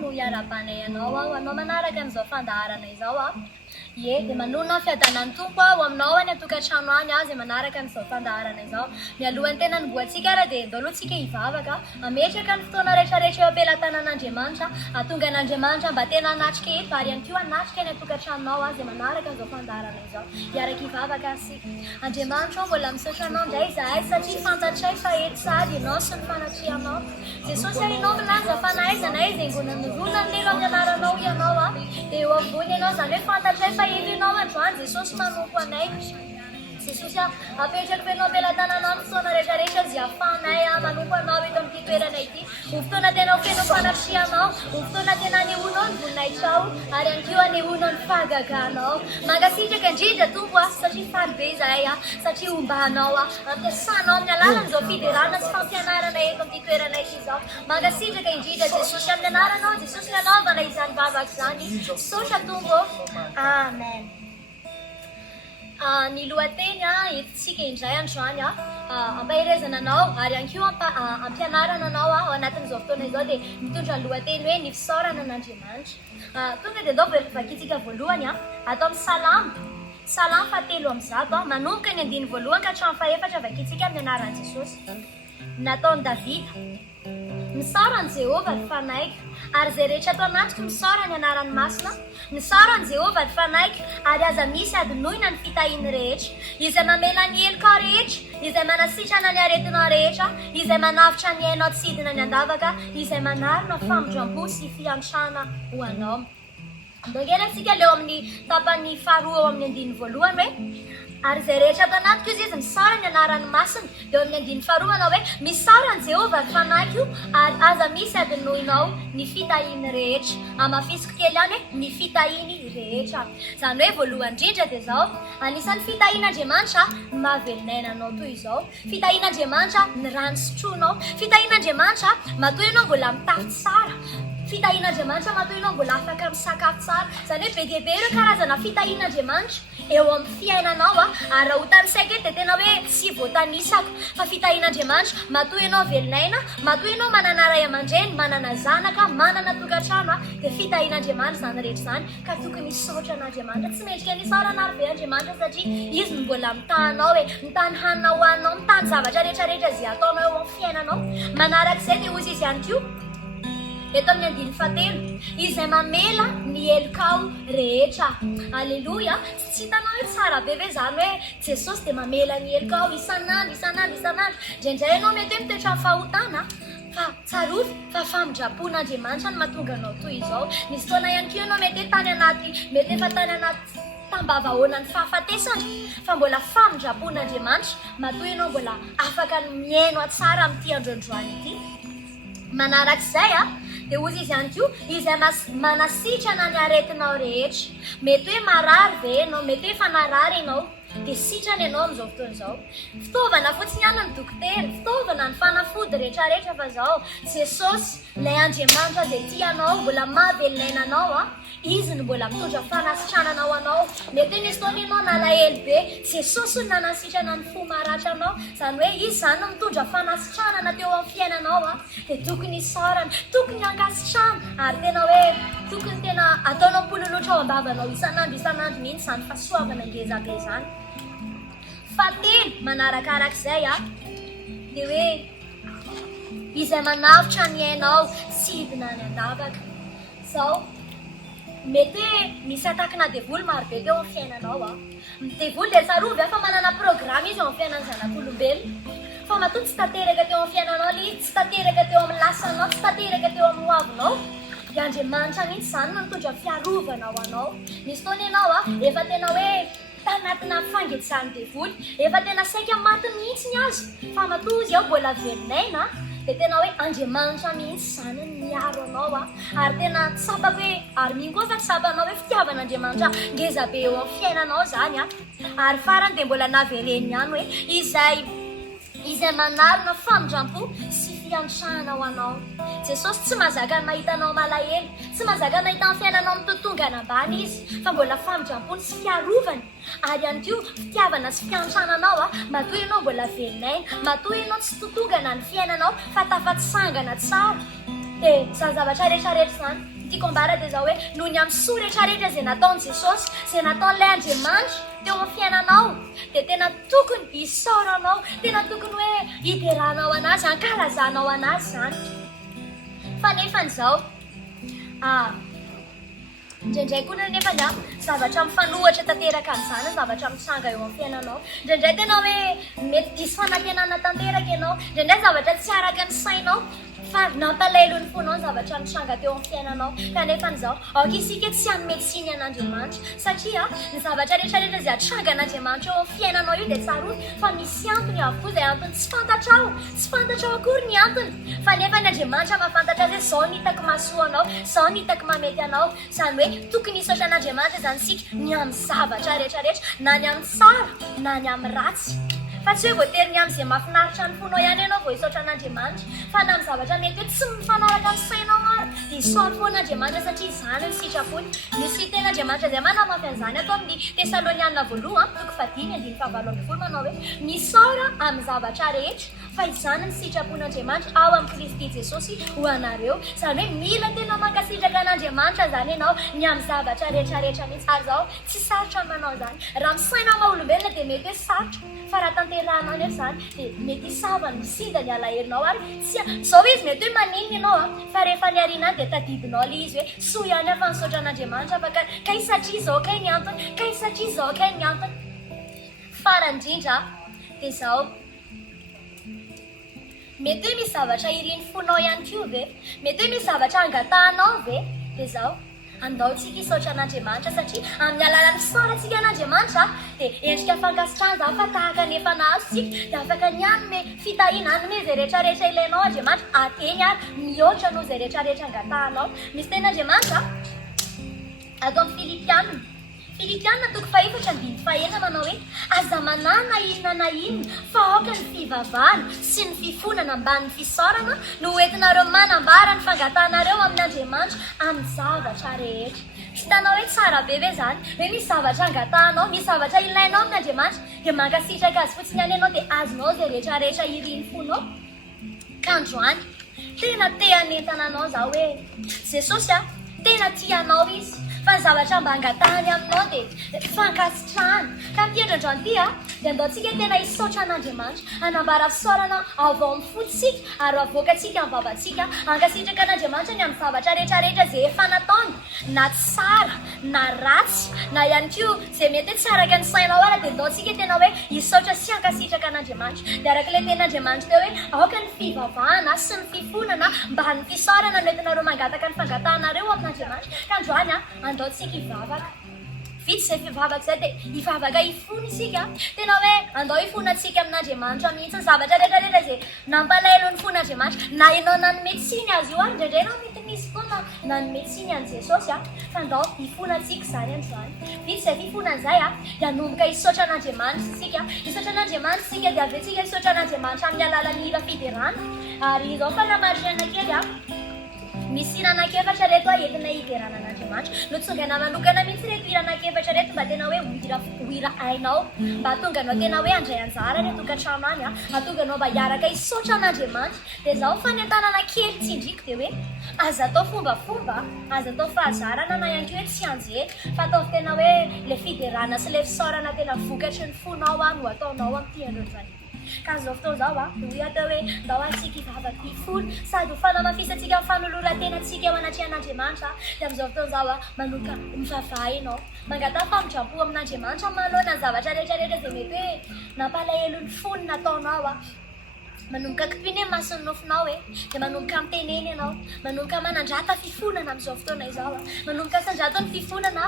no iara-panay ianao aho anao manaraka an'izao fandaharana izao a ie dia manona fiadanan'ny tompo aho aminao any atokantrano any aho izay manaraka an'izao fandaharana izao mialohan'ny tena nyvoantsika ara dia ndao aloha tsika hivavaka ametraka ny fotoana rehetrarehetra eo ampelantanan'Andriamanitra atonga an'Andriamanitra mba tena hanatrika eto ary ihany koa hanatrika any atokantranonao aho izay manaraka an'izao fandaharana izao hiaraka hivavaka asika Andriamanitra ao mbola misaotra anao indray izahay satria fantatray fa eto sady ianao sy ny fanatrianao Jesosy ahinao milaza fanahaizana izy engona nirona ny lelo amin'ny anaranao ianao a dia eo ambony ianao izany hoe fantatray fa eto ianao androany Jesosy manompo anay Jesosy apetraka fenao ampelantananao ny fotoana rehetrarehetra izay ahafahanay manompo anao eto amin'ity toerana ity ho fotoana tena ho feno fanatrianao ho fotoana tena anehoanao ny voninahitranao ary ihany koa anehoanao ny fahagaganao mankasitraka indrindra tompo satria faly be izahay satria ombanao ampiasanao amin'ny alalan'izao fiderana sy fampianarana eto amin'ity toerana ity izao mankasitraka indrindra Jesosy amin'ny anaranao Jesosy ny anaovana izany vavaka izany saotra tompo amen ny lohateny entintsika indray androany ampaherezana anao ary ihany koa ampianarana anao ao anatin'izao fotoana izao dia mitondra ny lohateny hoe ny fisaorana an'Andriamanitra tonga dia andao vakitsika voalohany atao amin'ny salamo fahatelo amby zato manomboka ny andiny voalohany ka hatramin'ny fahaefatra vakitsika amin'ny anaran'i Jesosy nataon'i Davida misaoran'i Jehova ny fanaiky ary izay rehetra atao anatrika misaora ny anaran'ny masina misaoran'i Jehova ny fanaiky ary aza misy adinoina ny fitahiany rehetra izay mamela ny elokao rehetra izay manasitrana ny aretinao rehetra izay manavitra ny ainao tsidina ny andavaka izay manarina famondram-po sy fiantrana ho anao ndongena antsika leo amin'ny tapany faharoa ao amin'ny andiny voalohany hoe ary izay rehetra atao anatiko izy misaora ny anaran'ny masina dia amin'ny andiny faharoa manao hoe misaoran'i Jehova ny fanaiky ary aza misy adinoinao ny fitahiany rehetra amafisiko kely ihany hoe ny fitahiany rehetra izany hoe voalohany indrindra dia izao anisan'ny fitahian'Andriamanitra mahavelon'ainanao toy izao fitahian'Andriamanitra ny rano sotroinao fitahian'Andriamanitra matoa ianao mbola mitafy tsara fitahian'Andriamanitra matoa ianao mbola afaka misakafo tsara izany hoe be dia be ireo karazana fitahian'Andriamanitra eo amin'ny fiainanao ary raha ho tany saika dia tena hoe tsy voatanisako fa fitahian'Andriamanitra matoa ianao velon'aina matoa ianao manana ray aman-dreny manana zanaka manana tokantrano dia fitahian'Andriamanitra izany rehetra izany ka tokony hisaotra an'Andriamanitra tsy mendrika ny isaorana ary be Andriamanitra satria izy mbola mitanao hoe mitany hanina hohaninao mitany zavatra rehetrarehetra izay ataonao eo amin'ny fiainanao manarak'izay dia hozy izy ihany koa eto amin'ny andiny fahatelo izay mamela ny elokao rehetra alleloia tsy hitanao hoe tsara be ve izany hoe Jesosy dia mamela ny elokao isan'andro indraindray ianao mety hoe mitoetra amin'ny fahotana fa tsarory fa famindrapon'Andriamanitra ny mahatonga anao toy izao nisy fotoana ihany koa ianao mety efa tany anaty tambavahoana ny fahafatesana fa mbola famindrapon'Andriamanitra matoa ianao mbola afaka miaino tsara amin'ity androandroany ity manarak'izay dia hozy izy ihany koa izay manasitrana ny aretinao rehetra mety hoe marary ve ianao mety hoe fanarary ianao dia sitrana ianao amin'izao fotoana izao fitaovana fotsiny ihany ny dokotera fitaovana ny fanafody rehetrarehetra fa izao Jesosy ilay Andriamanitra izay tianao mbola mahavelon'ainanao izy ny mbola mitondra fanasitrananao anao mety hoe nisy taona ianao nalahelo be Jesosy ny nanasitrana ny fo maratra anao izany hoe izy izany no mitondra fanasitranana teo amin'ny fiainanao dia tokony isaorana tokony hankasitrana ary tena hoe tokony tena ataonao pololotra ao an-davanao isan'andro mihitsy izany fahasoavana ngezabe izany fahatelo manarakarak'izay dia hoe izay manavitra ny ainao sidina ny andavaka izao mety hoe misy atakina devoly marobe teo amin'ny fiainanao ny devoly dia tsarovy fa manana programa izy eo amin'ny fiainan'ny zanak'olombelona fa matoa tsy tanteraka teo amin'ny fiainanao tsy tanteraka teo amin'ny lasanao tsy tanteraka teo amin'ny hoavinao dia Andriamanitra mihitsy izany no mitondra fiarovana ho anao nisy fotoana ianao efa tena hoe tanatina fangetsan'ny devoly efa tena saika maty mihitsy ny azy fa matoa izy ao mbola velon'aina dia tena hoe Andriamanitra mihitsy izany miaro anao ary tena tsapako hoe ary miny koa fa tsapanao hoe fitiavan'Andriamanitra ngezabe eo amin'ny fiainanao izany ary farany dia mbola navereny ihany hoe izay manarona famindram-po sy fiantrahana ho anao Jesosy tsy mahazaka ny mahitanao malahelo tsy mahazaka ny mahita ny fiainanao mitotongana ambany izy fa mbola famindram-pony sy fiarovany ary ihany koa fitiavana sy fiantrananao matoa ianao mbola velon'aina matoa ianao tsy totongana ny fiainanao fa tafatsangana tsara dia izany zavatra rehetrarehetra zany tiako ambara dia izao hoe noho ny amin'ny soa rehetrarehetra izay nataon'i Jesosy izay nataon'ilay Andriamanitra teo amin'ny fiainanao dia tena tokony hisaoranao tena tokony hoe hiderahanao anazy hankalazanao anazy zany fa nefany izao indraindray koa nefany zavatra mifanohitra tanteraka amin'izany zavatra mitsanga eo amin'ny fiainanao indraindray tena hoe mety diso fanantenana tanteraka ianao indraindray zavatra tsy araka ny sainao fa nampalahelo ny fonao ny zavatra mitranga teo amin'ny fiainanao kanefa izao aoka isika tsy hanome tsiny an'Andriamanitra satria ny zavatra rehetrarehetra izay hatranga an'Andriamanitra eo amin'ny fiainanao io dia tsaroa fa misy antony avokoa izay antony tsy fantatrao akory ny antony fa nefa ny Andriamanitra mahafantatra azy hoe izao ny hitako mahasoanao izao ny hitako mamety anao izany hoe tokony hisaotra an'Andriamanitra izany sika ny amin'ny zavatra rehetrarehetra na ny amin'ny tsara na ny amin'ny ratsy fa tsy hoe voatery ny amin'izay mahafinaritra ny fonao ihany ianao vao hisaotra an'Andriamanitra fa na amin'ny zavatra mety hoe tsy mifanaraka amin'ny sainao ary dia hisaotra foana Andriamanitra satria izany ny sitrapony misy ten'Andriamanitra izay manamafy an'izany atao amin'ny Tesalonianina voalohany toko 5:9 manao hoe misaora amin'ny zavatra rehetra fa izany ny sitrapon'Andriamanitra ao amin'ny Kristy Jesosy ho anareo izany hoe mila tena mankasitraka an'Andriamanitra zany ianao ny amin'ny zavatra rehetrarehetra mihitsy ary izao tsy sarotra manao zany raha misaina maha-olombelona dia mety hoe sarotra fa raha tanterahanao nefa zany dia mety hisavany misinda ny alaherinao ary izao izy mety hoe maninona ianao fa rehefa ny arinany dia tadidinao ilay izy hoe soa ihany afa nisaotra an'Andriamanitra fa kay satria izao kay ny antony kay satria izao kay ny antony farany indrindra dia izao mety hoe misy zavatra iriny fonao ihany koa ve mety hoe misy zavatra angatahanao ve dia izao andaontsika hisaotra an'Andriamanitra satria amin'ny alalan'ny fisaorantsika an'Andriamanitra dia endrika fankasitrahana zao fa tahaka nefa nahazo sika dia afaka ny anome fitahiana anome izay rehetrarehetra ilainao Andriamanitra ateny ary mihoatra noho izay rehetrarehetra angatahanao misy ten'Andriamanitra ato amin'ny Filipianina toko 4:5 manao hoe aza manana inona na inona fa aoka ny fivavahana sy ny fifonana mban'ny fisaorana no hoentinareo manambara ny fangatahanareo amin'ny Andriamanitra amin'ny zavatra rehetra tsy hitanao hoe tsara be ve zany hoe misy zavatra angatahanao misy zavatra ilainao amin'ny Andriamanitra dia mankasitraka azy fotsiny ihany ianao dia azonao izay rehetrarehetra iriny fonao kandroany tena te-hanentana anao zao hoe Jesosy tena tianao izy fa ny zavatra mba angatahany aminao dia fankasitrahana ka mpiendrandrano ty dia andaontsika tena hisaotra an'Andriamanitra hanambara fisaorana avao amin'ny fotsika ary avoakantsika amin'ny vavantsika hankasitraka an'Andriamanitra ny amin'ny zavatra rehetrarehetra izay efa nataony na tsara na ratsy na ihany koa izay mety hoe tsy araka ny sainao ara dia andaontsika tena hoe hisaotra sy hankasitraka an'Andriamanitra dia araka ilay ten'Andriamanitra teo hoe aoka ny fivavahana sy ny fifonana mba ny fisaorana no entinareo mangataka ny fangatahanareo amin'Andriamanitra ka androany andaontsika hivavaka vitsy izay fivavaka izay dia hivavaka hifona isika tena hoe andao hifonantsika amin'Andriamanitra mihitsy ny zavatra rehetrarehetra izay nampalahelo ny fon'Andriamanitra na ianao nanome tsiny azy io ary indraindray ianao mety misy foana nanome tsiny an'i Jesosy fa andao hifonantsika izany amin'izany vitsy izay fifonan'izay dia hanomboka hisaotra an'Andriamanitra isika hisaotra an'Andriamanitra isika dia avetsika hisaotra an'Andriamanitra amin'ny alalan'ny hira fiderana ary izao fanamarinana kely misy hira anankiefatra reto entina hiderana an'Andriamanitra no tonga na manokana mihitsy reto hira anankiefatra reto mba tena hoe hira ainao mba tonga anao tena hoe andray anjara reto tokantrano any atonga anao mba hiaraka hisaotra an'Andriamanitra dia izao fanentanana kely tsindriko dia hoe aza atao fombafomba aza atao fahazarana na ihany koa hoe tsy anjely fa atao tena hoe le fiderana sy le fisaorana tena vokatry ny fonao no ataonao amin'ny mpiandrondrany ka zao fotoana zao hoy atao hoe ndao antsika hivavaka hifona sady ho fanamafisantsika amin'ny fanoloran-tenantsika ao anaty an'Andriamanitra dia amin'izao fotoana zao manomboka mivavaha ianao mangatao famindrampo amin'Andriamanitra manoloana ny zavatra rehetrarehetra izay mety hoe nampalahelo ny fony nataonao manomboka kipiny hoe masony nofinao dia manomboka miteneny ianao manomboka manandrata fifonana amin'izao fotoana izao manomboka sandrato ny fifonana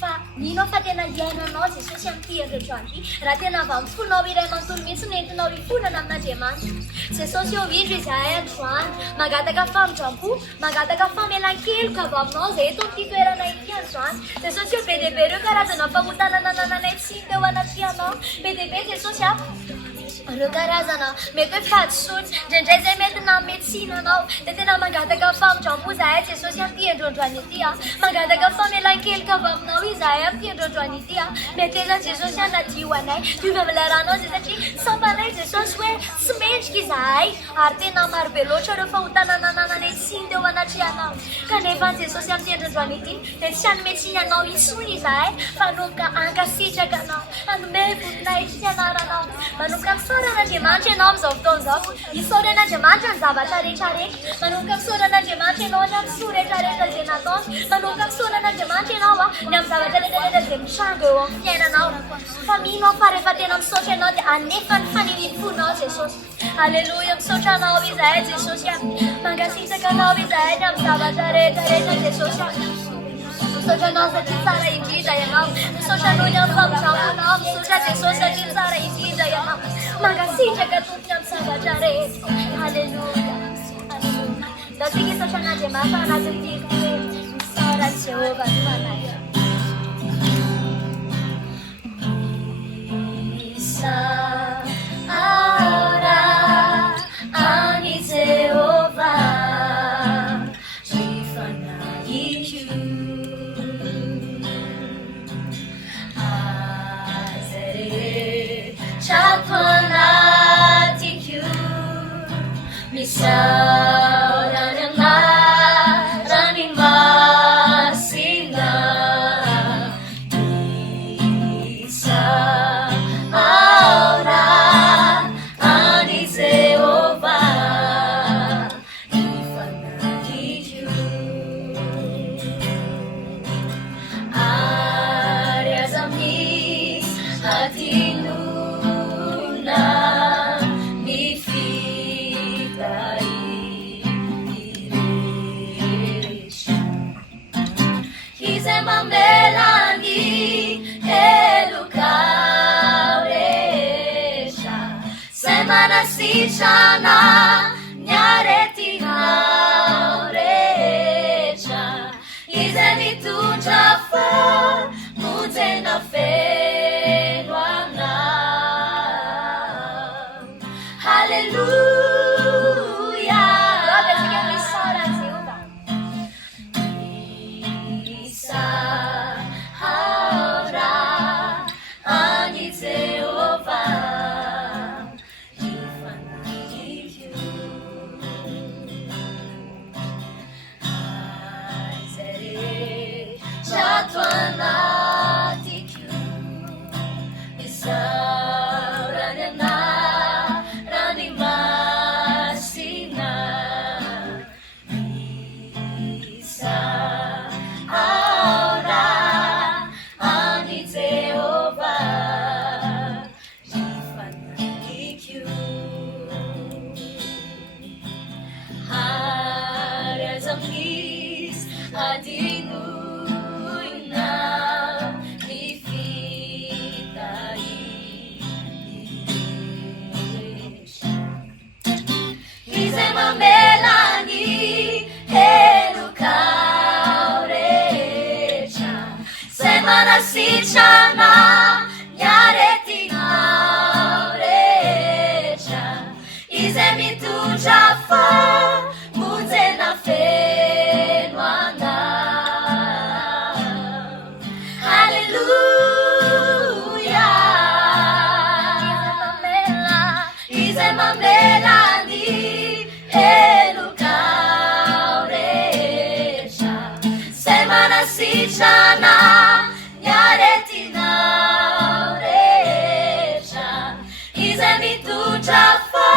fa ninao fa tena hiainanao Jesosy amin'ity androandroany raha tena avy amin'ny fonao iray manontolo mihitsy no entinao hifonana amin'Andriamanitra Jesosy eo indro izahay androany mangataka famindrampo mangataka famelan-keloka avy aminao izay eto amin'ity toerana ity androany Jesosy eo be dia be ireo karazana famotanana nananay tsiny teo anaty anao be dia be Jesosy Rogarazana, make a fat suit, then they made the name Messina now, the Namagadaga farm jump was I, social theatre Juanitia, Magadaga family like Kilkabam now is I am theatre Juanitia, Metela Jesus and that you and I, you have Laranos is a somebody so swear, Smage is I, Artena Marbelocha of Fontana, and Cindy Wanachiana, Canevan is social theatre Juaniti, the San Messina now is soon is I, Fanuka Anka Sichagana, and Mayfoot Night Yanara, Manuka. Sora na diamante nomes of those of Isora na diamante zabachare chare Manuka sora na diamante no nam sure chare da genatos Manuka sora na diamante nova nam zabachare da dem shango yena now famino fare fate nam soche no de anefan fani in funo Jesus Hallelujah socha now is a Jesus ya Mangasita kana is a nam zabachare chare da Jesus Socha nossa tinzara inglesa ya nam Socha no ya fam chama nam Socha de socha tinzara inglesa ya nam Magasicha ka tutyam sabachare Hallelujah Hallelujah Dasigi socha na jemata na zindikwe Sara Jehovah Tumanaya Isa Ara Ani Jehovah Shana nyareti naurecha izemi tu jafa mutena fenwana Hallelujah Isa haura ani Jehovah Sichana nyareti naurecha izemi tu jafa mutena fenwana Hallelujah Izemamela ni elukaurecha semana sichana Nyareti naurecha izemi tu jafa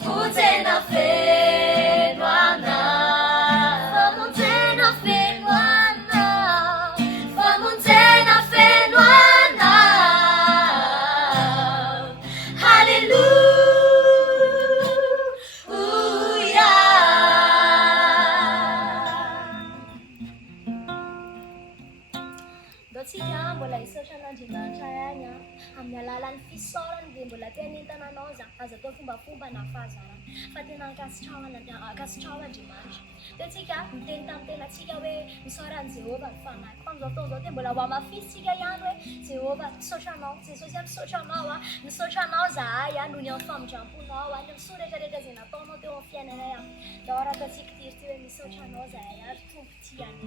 mutena fenwana famutena fenwana famutena fenwana Hallelujah Dotsikia mbola hisaotra an'Andriamanitra ihany amin'ny alalan'ny fisaorany dia mbola te hanentana anao aza atao fombafomba na fahazarana fa tena ankasitraho Andriamanitra. Dotsika miteny tamin'ny tenantsika hoe misaoran'i Jehova ny fanahy. Fa amin'izao fotoana izao dia mbola hoamafisitsika ihany hoe Jehova misaotra anao, Jesosy misaotra anao misaotra anao zahay noho ny amin'ny famindramponao ny misoa rehetrarehetra izay nataonao teo amin'ny fiainanay da ora ataontsika ity hoe misaotra anao zahay ary tompo tiany.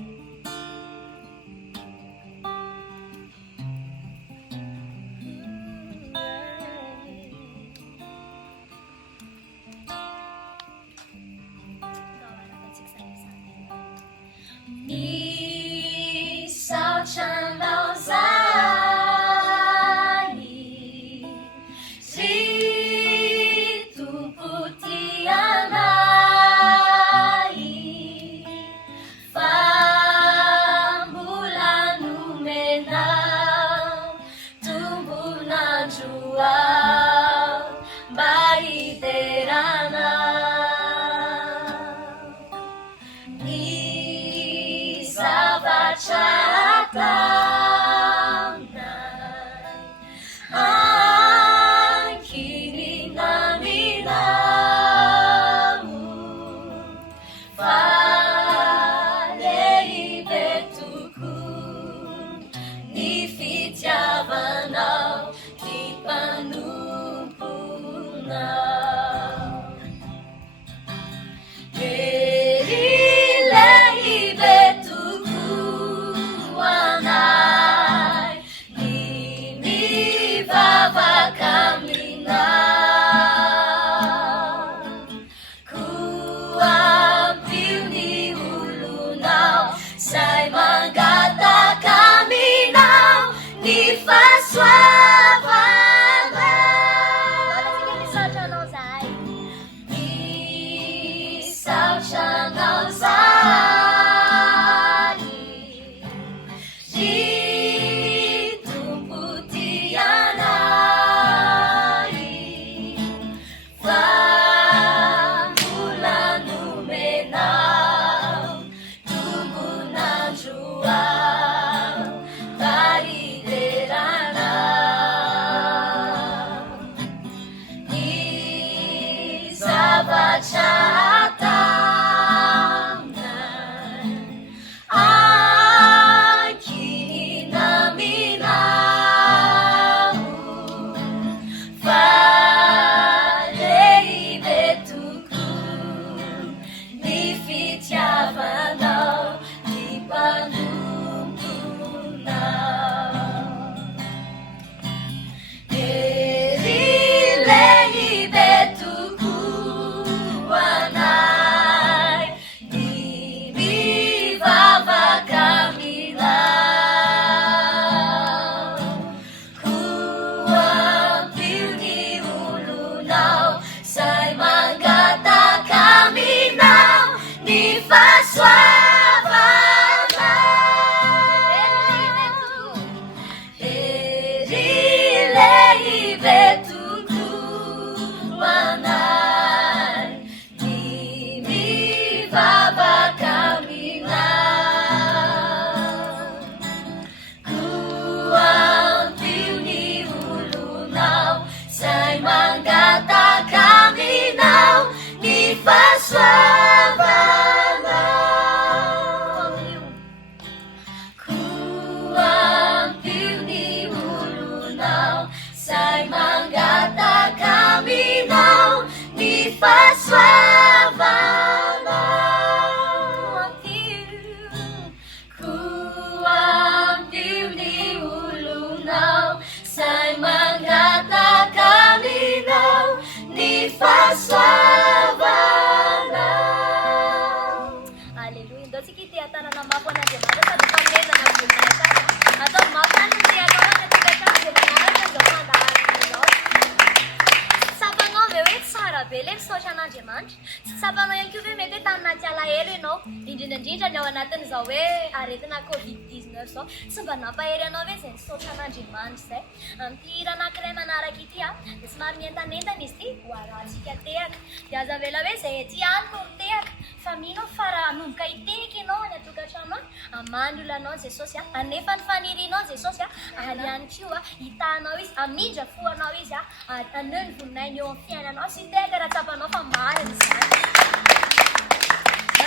Sapanao ihany koa hoe mety hoe taminaty alahelo ianao indrindrandrindra ny ao anatin'izao hoe aretina Covid-19 zao tsy mba nampahery anao hoe izay nisaotra an'Andriamanitra izay. Amin'ity hira anankiray manaraka ity dia somary mientanentana izy ity ho arahantsika tehaka. Dia aza avela hoe izay ety ihany no mitehaka fa mino fa raha hanomboka hitehaka ianao any an-tokantrano Mandry anao Jesosy anefa ny fanirinao Jesosy ary ihany koa hitanao izy amindra fo anao izy ary aneo ny voninahiny eo amin'ny fiainanao sy tena raha tsapanao fa marina izany.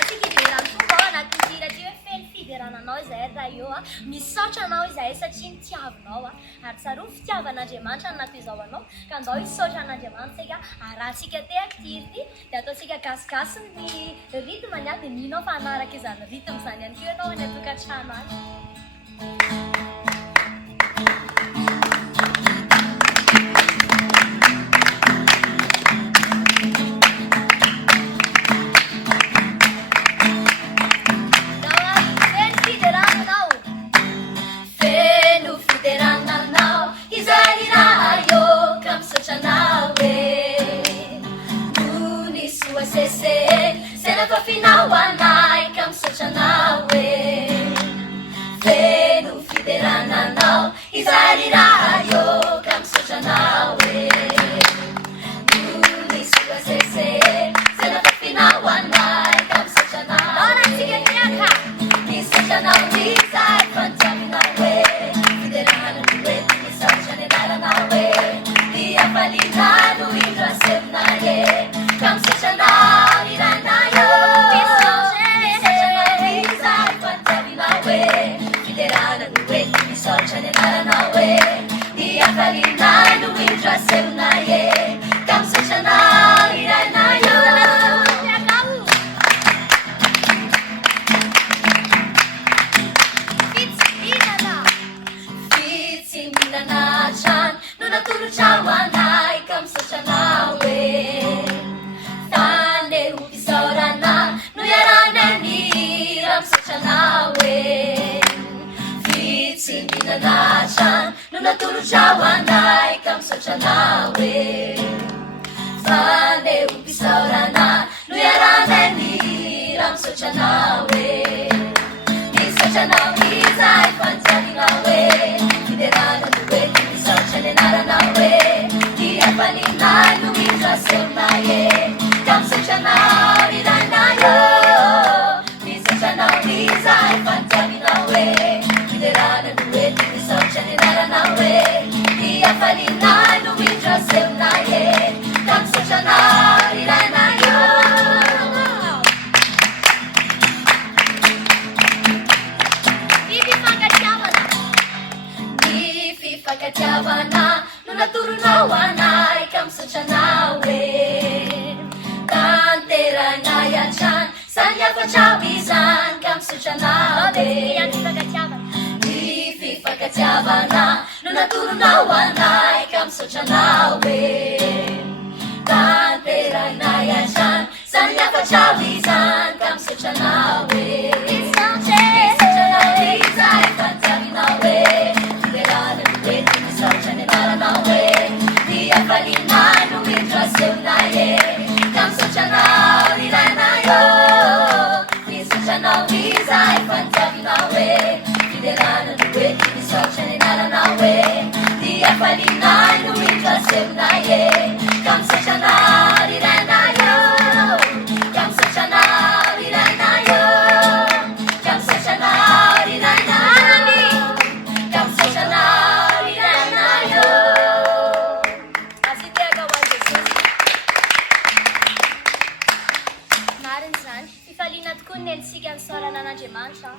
Tsika iverany fomba ao anatin'ny hiraty hoe feno fiderananao izahay raha eo misaotra anao izahay satria nitiavinao ary tsaro ny fitiavan'Andriamanitra natoy izao anao ka andao hisaotra an'Andriamanitra tsika arahantsika te aktiry ty dia ataontsika gasigasy ny rythme dia ninao fa hanaraka izany rythme izany ihany koa ianao any atokantrano any. Final anay kam sotranawe Feno fiderananao izarirayo kam sotranawe Nuni sua sese Sena final anay kam sotranawe Ora sige nyaka Ni sotranau nizai fantaminawe Fiderananawe Ni sotranedalanawe Ni apalinanu indrasevnaye Kam sotranaw iranayo Kalinanu indrasevnaye kam sotranaw iranayo Fitsinminana tran no natulutrawanay kam sotranawe Tanehukisaurana no yaranani ram sotranawe Fitsinminana tran no natulutrawanay kam sotranawe Tanehukisaurana no yaranani ram sotranawe Ni sotranaw izay fantalinawe Fiderana nuwe ni sotranenaranwe Ni apalinay no indrasevnaye Kam sotranaw iranayo Ni sotranaw izay fantalinawe Fiderana nuwe ni sotranenaranwe Ni apalinay no indrasevnaye Kam sotranaw iranayo Fakatiawana no naturunawanay kam sotranawe Tanteranaya chan sanya pachawizan kam sotranawe Fakatiawana no naturunawanay kam sotranawe Tanteranaya chan sanya pachawizan kam sotranawe Sotranawe izay fantaminawe Ni apalinanu indrasevnaye Kam sotranaw iranayo Ni sotranaw izay fantaminawe Fiderana nuwe ni sotranenaranwe Ni apalinanu indrasevnaye Kam sotranaw iranayo Kam sotranaw iranayo Kam sotranaw iranayo Kam sotranaw Fifaliana tokoa ny antsika ny saorana an'Andriamanitra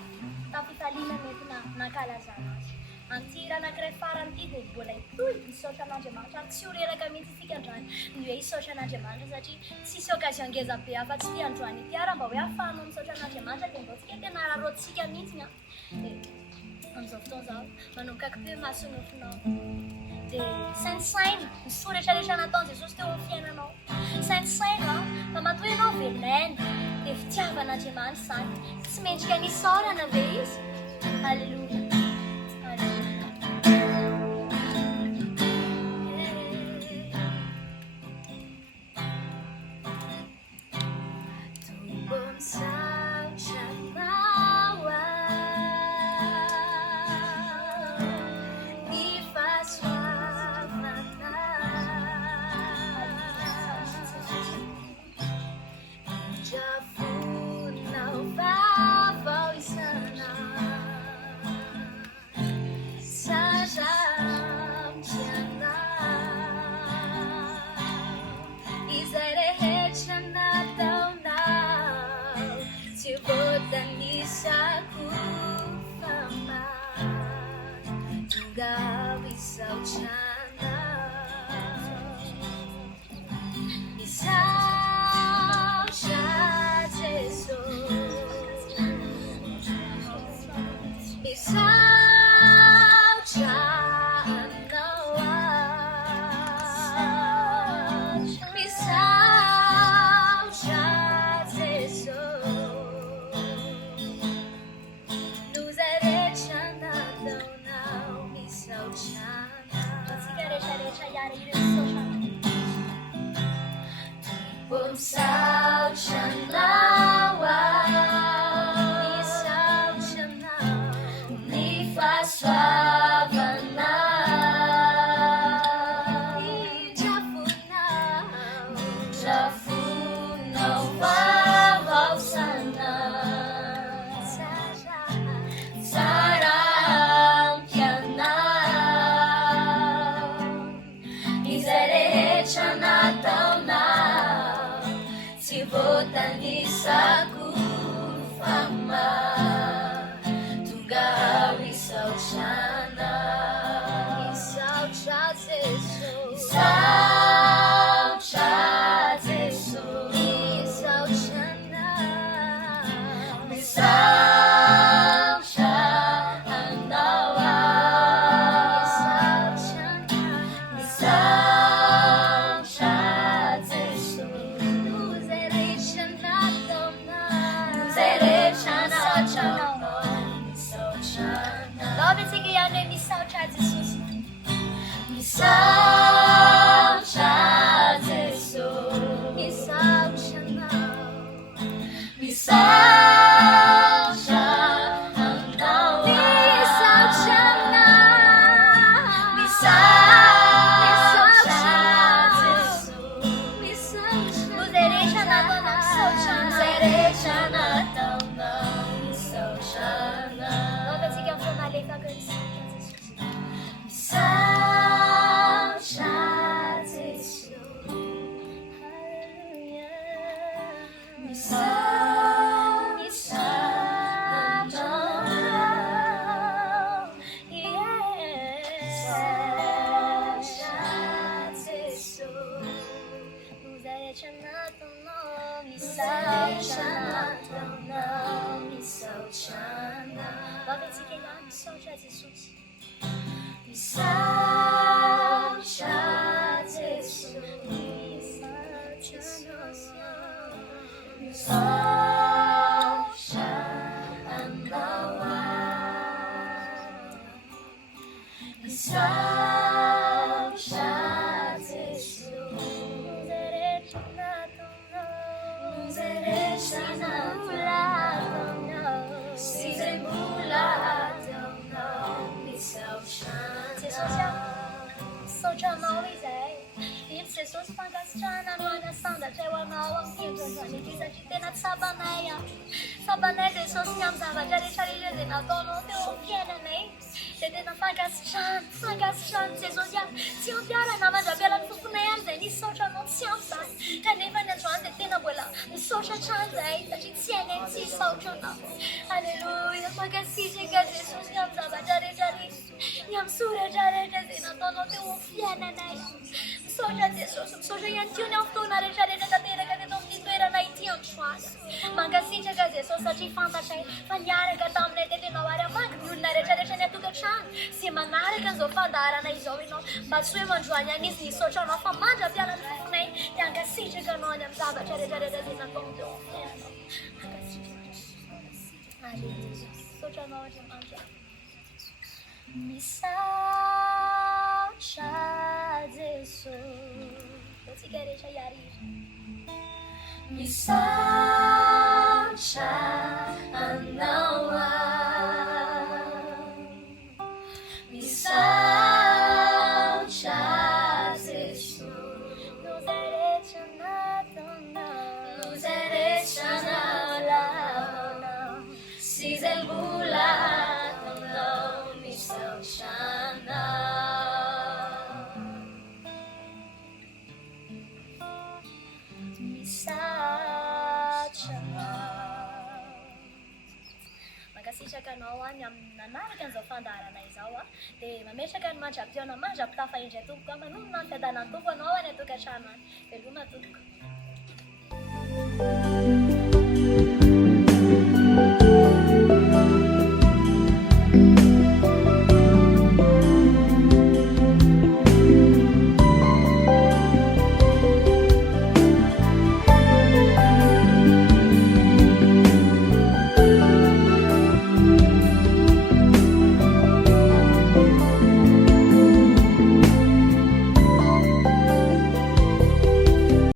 tafifaliana mety nankalazana azy. Antiry anankiray farany ity dia mbola hitohy hisaotra an'Andriamanitra tsy ho reraka mihitsy isika androany ny hoe hisaotra an'Andriamanitra satria tsisy occasion ngeza be afa-tsy ity androany ity ara mba hoe ahafahanao misaotra an'Andriamanitra dia mbô tsika tena rarotsika mihitsy amin'izao fotoana izao manomboka peu masonofinao dia sainisaina ny soretrarehetra nataon'i Jesosy teo amin'ny fiainanao sainisaina fa matoa ianao venaina dia fitiavan'Andriamanitra izany tsy mendrika nisaorana ve izy halleluja Jafuna o vavao isana Saku fama Tunga risau chana Risau chateso Risau chateso Risau chana Risau chanawa Risau chateso Luzere chanatona Luzere chanatona Risau chana Love it again, Risau chateso Risau chateso Risau chana Risau chanawa Risau chana Risau chateso Risau chana Luzere chanatona Risau chana Luzere chanatona Risau chana Love it again from my life, I'm going to sing Risau chateso Hallelujah Risau chanatona Risau chateso Luzere chanatona Risau chanatona Risau chana Love it again, Risau chateso Risau chateso Risau chana Risau chanawa Risau chateso Luzere chanatona Luzere chanatona Sizemulatona Risau chana So chana always It's so spangas chana Nuana sanda Chewa na wang Kienzo Nuani Jisa Jitena Sabaneya Sabanete So siam Zava Jari Chari Jese Na Tono Teo Piena Ne Jete na fangas chan Se so siam Siam Piara Na Manja Bela Fukuneanze Ni so chana Siam Sa Tane Vane Chuan De Tena Buela Ni so chana Zai Tachi Tiene Ti So chana Hallelujah Fangas Si Jega Je So siam Zava Jari Jari Niam Sura Jari Jese Na Tono Teo Piena Ne Soja yan tune of tuna re jare da tere ga de ti era na tion chwa manga si jaga je so sachi fanta chai fanyare ga tamne de no ara mag nunna re jare chane tu ga chan si manare ga zo fandara na izo no ba sue man jwanya ni si so chana fa manja piala nei yanga si jaga no nyam zaba jare da na tonto so chana jam anja Misau chateso Let's get it, Yari. Misau chanawa Misau chateso Luzere chanatona Luzere chanatona Sizemulatona Misau chana Misau chana Magkasisya ka nawa nyam nanaragan sa fandara na isawa de mamesha kan majap yun na majap ta fa injetu ka manun na tada na tuwa nawa neto ka chana pero matuk